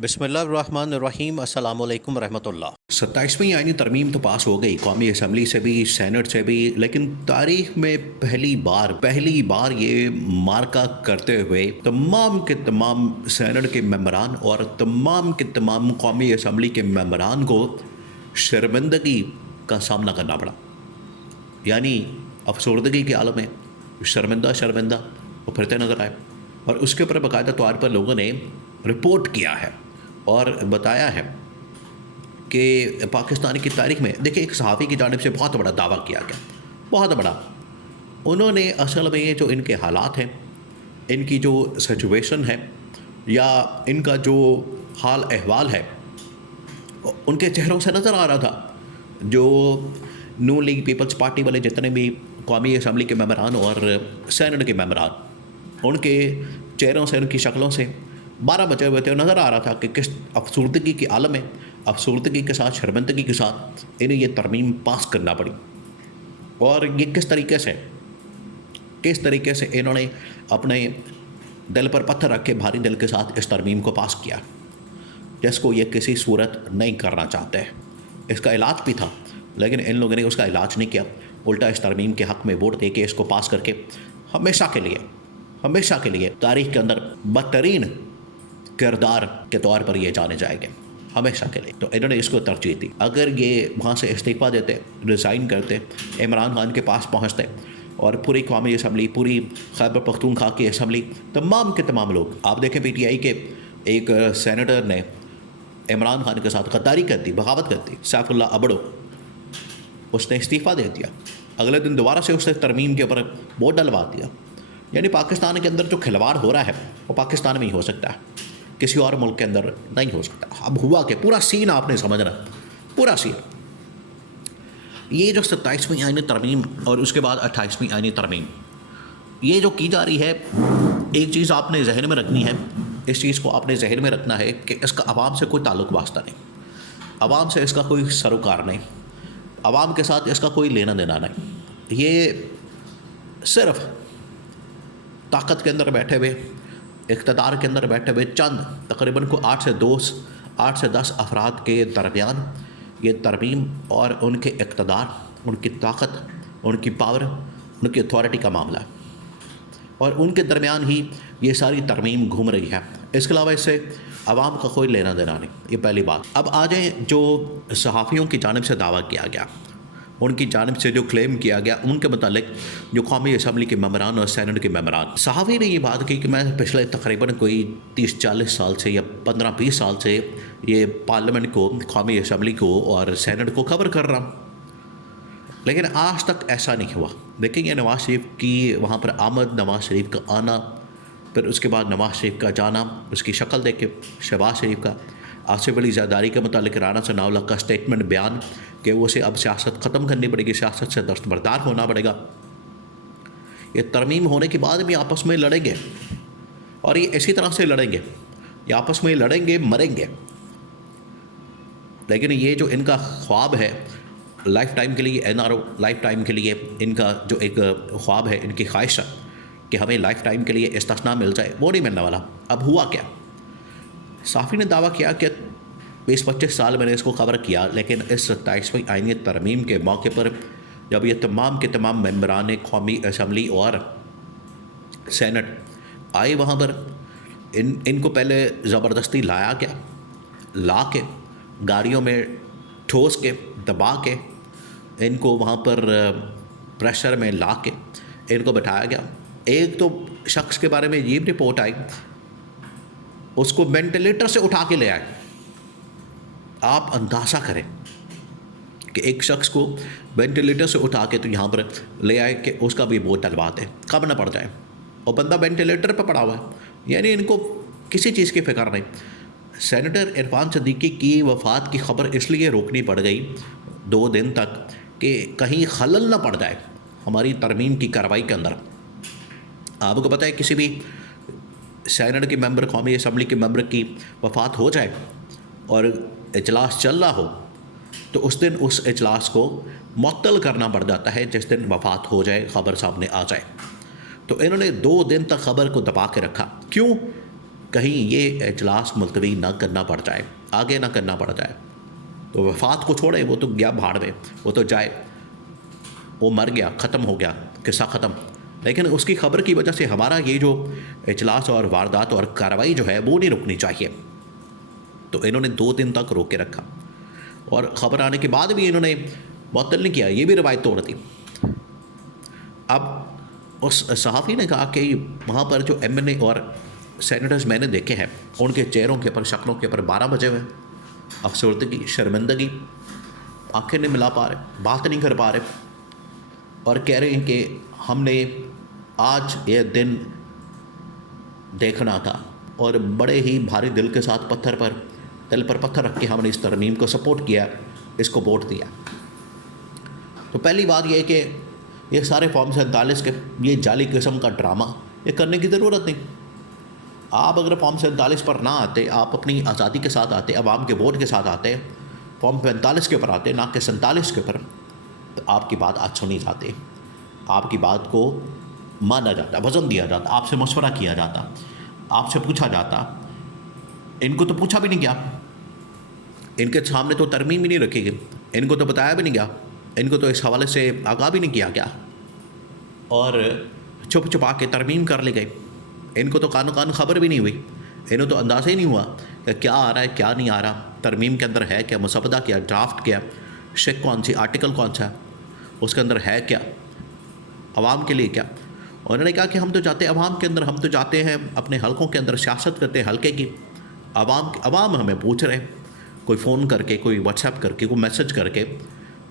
बिस्मिल्लाहिर्रहमानिर्रहीम अस्सलामुअलैकुम रहमतुल्लाह। 27वीं आईनी तरमीम तो पास हो गई कौमी असम्बली से भी सेनेट से भी, लेकिन तारीख में पहली बार ये मार्का करते हुए तमाम के तमाम सेनेट के मेंबरान और तमाम के तमाम कौमी असम्बली के मेंबरान को शर्मिंदगी का सामना करना पड़ा। यानी अफसरदगी के आलम में शर्मिंदा वो फिरते नज़र आए और उसके ऊपर बाकायदा तौर पर लोगों ने रिपोर्ट किया है और बताया है कि पाकिस्तान की तारीख में देखिए एक सहाफ़ी की जानिब से बहुत बड़ा दावा किया गया, बहुत बड़ा। उन्होंने असल में ये जो इनके हालात हैं, इनकी जो सिचुएशन है या इनका जो हाल अहवाल है, उनके चेहरों से नज़र आ रहा था। जो नून लीग पीपल्स पार्टी वाले जितने भी कौमी असम्बली के मेंबरान और सेनेट के मेंबरान, उनके चेहरों से, उनकी शक्लों से 12 बजे हुए थे। नज़र आ रहा था कि किस अफसरदगी के आलम में, अफसरदगी के साथ, शर्मिंदगी के साथ इन्हें ये तरमीम पास करना पड़ी। और ये किस तरीके से इन्होंने अपने दिल पर पत्थर रख के भारी दिल के साथ इस तरमीम को पास किया, जिसको ये किसी सूरत नहीं करना चाहते। इसका इलाज भी था, लेकिन इन लोगों ने उसका इलाज नहीं किया। उल्टा इस तरमीम के हक़ में वोट दे के इसको पास करके हमेशा के लिए तारीख़ के अंदर बदतरीन किरदार के तौर पर ये जाने जाएंगे, हमेशा के लिए। तो इन्होंने इसको तरजीह दी। अगर ये वहाँ से इस्तीफ़ा देते, रिज़ाइन करते, इमरान खान के पास पहुँचते और पूरी कौमी असम्बली, पूरी खैबर पख्तूनख्वा की असम्बली, तमाम के तमाम लोग, आप देखें PTI के एक सेनेटर ने इमरान खान के साथ गद्दारी कर दी, बगावत कर दी, सैफुल्लाह अबड़ो, उसने इस्तीफ़ा दे दिया। अगले दिन दोबारा से उसने तरमीम के ऊपर वोट डलवा दिया। यानी पाकिस्तान के अंदर जो खिलवाड़ हो रहा है वो पाकिस्तान में ही हो सकता है, किसी और मुल्क के अंदर नहीं हो सकता। अब हुआ कि पूरा सीन आपने समझना, पूरा सीन ये जो 27वीं आईनी तरमीम और उसके बाद 28वीं आईनी तरमीम ये जो की जा रही है, एक चीज़ आपने जहन में रखनी है, इस चीज़ को आपने जहन में रखना है कि इसका आवाम से कोई ताल्लुक़ वास्ता नहीं, आवाम से इसका कोई सरोकार नहीं, आवाम के साथ इसका कोई लेना देना नहीं। ये सिर्फ ताकत के अंदर बैठे हुए, इक़्तिदार के अंदर बैठे हुए चंद तकरीबन को 8 से 10 अफराद के दरमियान ये तरमीम और उनके इक़्तिदार, उनकी ताकत, उनकी पावर, उनकी अथॉरिटी का मामला है और उनके दरमियान ही ये सारी तरमीम घूम रही है। इसके अलावा इससे आवाम का कोई लेना देना नहीं, ये पहली बात। अब आ जाए जो सहाफ़ियों की जानिब से दावा किया गया, उनकी जानिब से जो क्लेम किया गया, उनके मतलब जो कौमी असम्बली के मेंबरान और सेनेट के मेंबरान, सहाफ़ी ने ये बात की कि मैं पिछले तकरीबन कोई 30-40 साल से या 15-20 साल से ये पार्लियामेंट को, कौमी असम्बली को और सेनेट को कवर कर रहा हूँ, लेकिन आज तक ऐसा नहीं हुआ। देखिए ये नवाज़ शरीफ की वहाँ पर आमद, नवाज़ शरीफ का आना, फिर उसके बाद नवाज़ शरीफ का जाना, उसकी शक्ल देख के, शहबाज शरीफ का आसिफ अली ज़रदारी के मुतालिक राना सनाउल्लाह का स्टेटमेंट, बयान कि वो उसे अब सियासत ख़त्म करनी पड़ेगी, सियासत से दस्तबरदार होना पड़ेगा। ये तरमीम होने के बाद भी आपस में लड़ेंगे और ये इसी तरह से लड़ेंगे, ये आपस में लड़ेंगे, मरेंगे। लेकिन ये जो इनका ख्वाब है लाइफ टाइम के लिए, NRO लाइफ टाइम के लिए इनका जो एक ख्वाब है, इनकी ख्वाहिश है कि हमें लाइफ टाइम के लिए इस्तिस्ना मिल जाए, वो नहीं मिलने वाला। अब हुआ क्या, साफ़ी ने दावा किया कि 20-25 साल मैंने इसको कवर किया, लेकिन इस 27वीं आईनी तरमीम के मौके पर जब ये तमाम के तमाम मेंबरान कौमी असम्बली और सेनेट आए वहाँ पर, इनको पहले ज़बरदस्ती लाया गया, ला के गाड़ियों में ठोस के, दबा के, इनको वहाँ पर प्रेशर में ला के इनको बैठाया गया। एक तो शख्स के बारे में ये रिपोर्ट आई, उसको वेंटिलेटर से उठा के ले आए। आप अंदाज़ा करें कि एक शख्स को वेंटिलेटर से उठा के तो यहाँ पर ले आए कि उसका भी वोट डलवा दें, कब ना पड़ जाए, और बंदा वेंटिलेटर पर पड़ा हुआ है। यानी इनको किसी चीज़ की फ़िक्र नहीं। सेनेटर इरफान सिद्दीकी की वफ़ात की ख़बर इसलिए रोकनी पड़ गई 2 दिन तक कि कहीं खलल ना पड़ जाए हमारी तरमीम की कार्रवाई के अंदर। आपको पता है किसी भी सेनेट के मेंबर, कौमी असम्बली के मेंबर की वफ़ात हो जाए और इजलास चल रहा हो तो उस दिन उस इजलास को मुअत्तल करना पड़ जाता है जिस दिन वफ़ात हो जाए, ख़बर सामने आ जाए। तो इन्होंने 2 दिन तक ख़बर को दबा के रखा। क्यों? कहीं ये इजलास मुलतवी ना करना पड़ जाए, आगे ना करना पड़ जाए। तो वफात को छोड़े, वो तो गया भाड़ में, वो तो जाए, वो मर गया, ख़त्म हो गया, किस्सा ख़त्म। लेकिन उसकी ख़बर की वजह से हमारा ये जो इजलास और वारदात और कार्रवाई जो है वो नहीं रुकनी चाहिए। तो इन्होंने 2 दिन तक रोक के रखा और ख़बर आने के बाद भी इन्होंने मुअत्तल नहीं किया, ये भी रवायत तोड़ दी। अब उस सहाफ़ी ने कहा कि वहाँ पर जो एमएनए और सेनेटर्स मैंने देखे हैं, उनके चेहरों के ऊपर, शक्लों के ऊपर 12 बजे हुए, अफसरदगी, शर्मिंदगी, आंखें नहीं मिला पा रहे, बात नहीं कर पा रहे और कह रहे हैं कि हमने आज ये दिन देखना था और बड़े ही भारी दिल के साथ दिल पर पत्थर रख के हमने इस तरमीम को सपोर्ट किया, इसको वोट दिया। तो पहली बात यह है कि ये सारे फॉर्म 47 के ये जाली किस्म का ड्रामा ये करने की ज़रूरत नहीं। आप अगर फॉर्म 47 पर ना आते, आप अपनी आज़ादी के साथ आते, अवाम के वोट के साथ आते, फॉर्म 45 के ऊपर आते, ना कि 47 के ऊपर, तो आपकी बात आज सुनी जाती, आपकी बात को माना जाता, वज़न दिया जाता, आपसे मशवरा किया जाता, आपसे पूछा जाता। इनको तो पूछा भी नहीं गया, इनके सामने तो तरमीम ही नहीं रखी गई, इनको तो बताया भी नहीं गया, इनको तो इस हवाले से आगाह भी नहीं किया गया और छुप छुपा के तरमीम कर ली गई। इनको तो कानो कान ख़बर भी नहीं हुई, इन्हें तो अंदाज़ा ही नहीं हुआ कि क्या आ रहा है, क्या नहीं आ रहा, तरमीम के अंदर है क्या, मुसवदा क्या, ड्राफ्ट क्या, शेक कौन सी, आर्टिकल कौन सा है, उसके अंदर है क्या, अवाम के लिए क्या। और उन्होंने कहा कि हम तो जाते हैं अवाम के अंदर, हम तो जाते हैं अपने हलकों के अंदर, सियासत करते हैं हलके की, अवाम हमें पूछ रहे, कोई फ़ोन करके, कोई व्हाट्सएप करके, कोई मैसेज करके,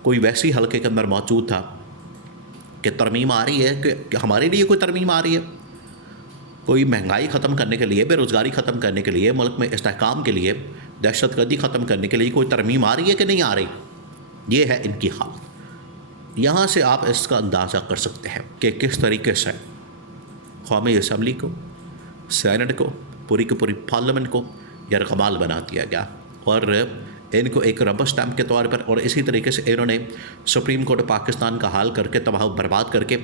कोई वैसी हलके के अंदर मौजूद था कि तरमीम आ रही है, कि हमारे लिए कोई तरमीम आ रही है, कोई महंगाई ख़त्म करने के लिए, बेरोज़गारी ख़त्म करने के लिए, मुल्क में इस्तेहकाम के लिए, दहशतगर्दी ख़त्म करने के लिए कोई तरमीम आ रही है कि नहीं आ रही। ये है इनकी हालत। यहाँ से आप इसका अंदाज़ा कर सकते हैं कि किस तरीके से कौमी असम्बली को, सेनेट को, पूरी की पूरी पार्लियामेंट को यरगमाल बना दिया गया और इनको एक रबर स्टैम्प के तौर पर, और इसी तरीके से इन्होंने सुप्रीम कोर्ट पाकिस्तान का हाल करके, तबाह बर्बाद करके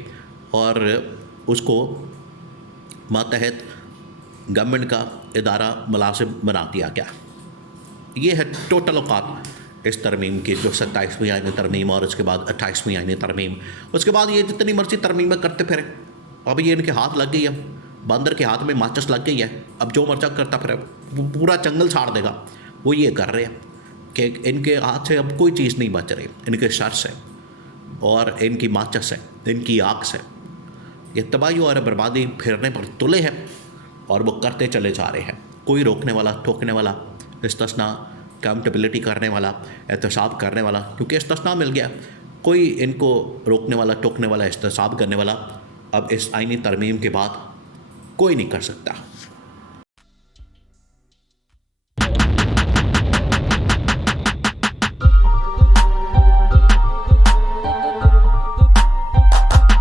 और उसको मातहत गवर्नमेंट का इदारा मुलाजिम बना दिया गया। ये है टोटल औकात इस तरमीम की, जो 27वीं आईनी तरमीम और उसके बाद 28वीं आईनी तरमीम, उसके बाद ये जितनी मर्जी तरमीमें करते फिरे। अब ये इनके हाथ लग गई है, बंदर के हाथ में माचिस लग गई है, अब जो मर्जा करता फिर पूरा जंगल छाड़ देगा। वो ये कर रहे हैं कि इनके हाथ से अब कोई चीज़ नहीं बच रही, इनके शर से और इनकी माचिस से, इनकी आग से ये तबाही और बर्बादी फिरने पर तुले हैं और वो करते चले जा रहे हैं। कोई रोकने वाला, ठोकने वाला, इस्तिस्ना, अकाउंटेबिलिटी करने वाला, एहतसाब करने वाला, क्योंकि इस्तिस्ना मिल गया, कोई इनको रोकने वाला, टोकने वाला, एहतसाब करने वाला अब इस आईनी तरमीम के बाद कोई नहीं कर सकता।